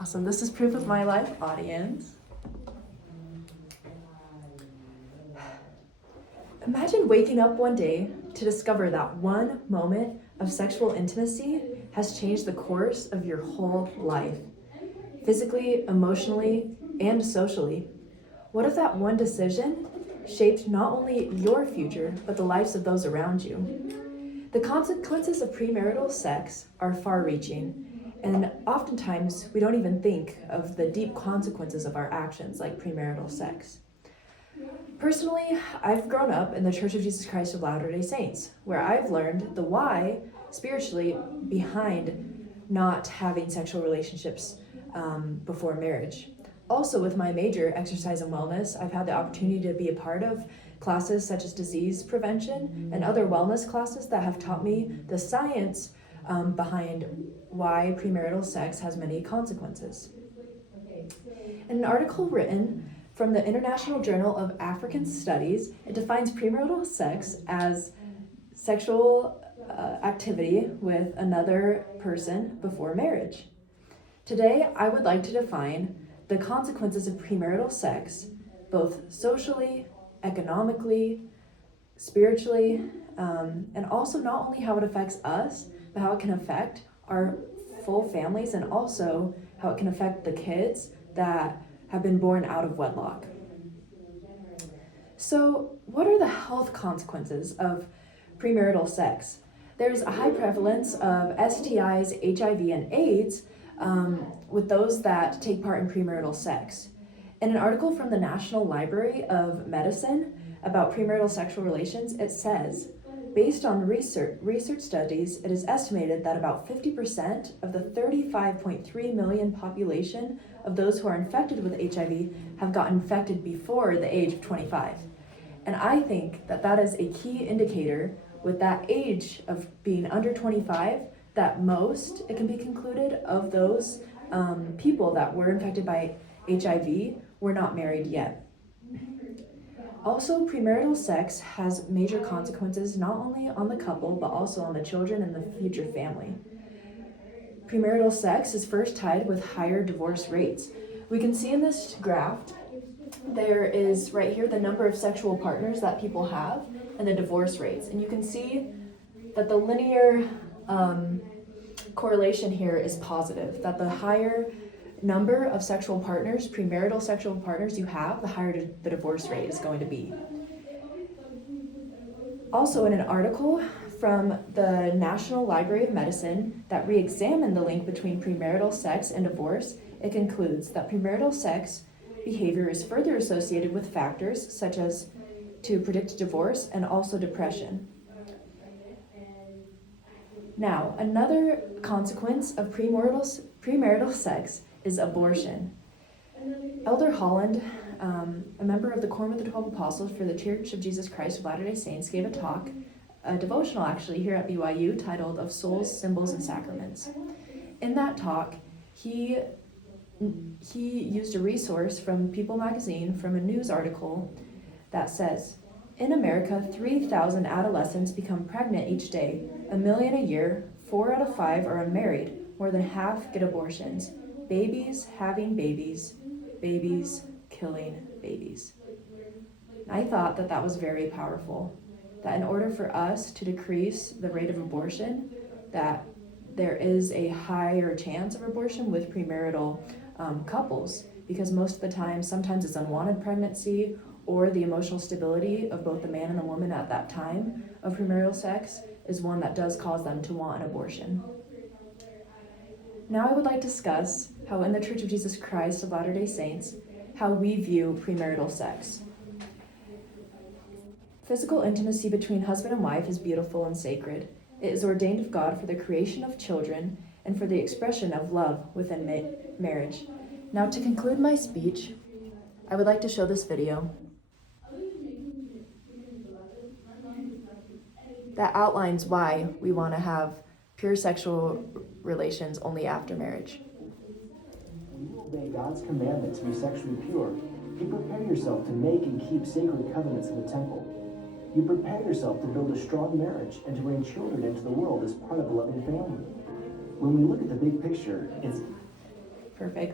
Awesome. This is proof of my life, audience. Imagine waking up one day to discover that one moment of sexual intimacy has changed the course of your whole life, physically, emotionally, and socially. What if that one decision shaped not only your future, but the lives of those around you? The consequences of premarital sex are far-reaching, and oftentimes we don't even think of the deep consequences of our actions like premarital sex. Personally, I've grown up in the Church of Jesus Christ of Latter-day Saints, where I've learned the why spiritually behind not having sexual relationships before marriage. Also, with my major, exercise and wellness, I've had the opportunity to be a part of classes such as disease prevention and other wellness classes that have taught me the science behind why premarital sex has many consequences. In an article written from the International Journal of African Studies, it defines premarital sex as sexual activity with another person before marriage. Today, I would like to define the consequences of premarital sex, both socially, economically, spiritually, and also not only how it affects us, but how it can affect our full families and also how it can affect the kids that have been born out of wedlock. So, what are the health consequences of premarital sex? There's a high prevalence of STIs, HIV, and AIDS with those that take part in premarital sex. In an article from the National Library of Medicine about premarital sexual relations, it says, based on research studies, it is estimated that about 50% of the 35.3 million population of those who are infected with HIV have gotten infected before the age of 25. And I think that that is a key indicator with that age of being under 25, that most, it can be concluded, of those people that were infected by HIV were not married yet. Also, premarital sex has major consequences not only on the couple, but also on the children and the future family. Premarital sex is first tied with higher divorce rates. We can see in this graph, there is right here the number of sexual partners that people have and the divorce rates. And you can see that the linear correlation here is positive, that the higher number of sexual partners, premarital sexual partners you have, the higher the divorce rate is going to be. Also, in an article from the National Library of Medicine that re-examined the link between premarital sex and divorce, it concludes that premarital sex behavior is further associated with factors such as to predict divorce and also depression. Now, another consequence of premarital sex is abortion. Elder Holland, a member of the Quorum of the 12 Apostles for the Church of Jesus Christ of Latter-day Saints, gave a talk, a devotional actually, here at BYU titled Of Souls, Symbols, and Sacraments. In that talk, he used a resource from People magazine from a news article that says, in America, 3,000 adolescents become pregnant each day, 1 million a year, 4 out of 5 are unmarried, more than half get abortions. Babies having babies, babies killing babies. I thought that that was very powerful, that in order for us to decrease the rate of abortion, that there is a higher chance of abortion with premarital couples, because most of the time, sometimes it's unwanted pregnancy or the emotional stability of both the man and the woman at that time of premarital sex is one that does cause them to want an abortion. Now I would like to discuss how in the Church of Jesus Christ of Latter-day Saints, how we view premarital sex. Physical intimacy between husband and wife is beautiful and sacred. It is ordained of God for the creation of children and for the expression of love within marriage. Now to conclude my speech, I would like to show this video that outlines why we want to have pure sexual relations only after marriage. When you obey God's commandment to be sexually pure, you prepare yourself to make and keep sacred covenants in the temple. You prepare yourself to build a strong marriage and to bring children into the world as part of a loving family. When we look at the big picture, it's perfect.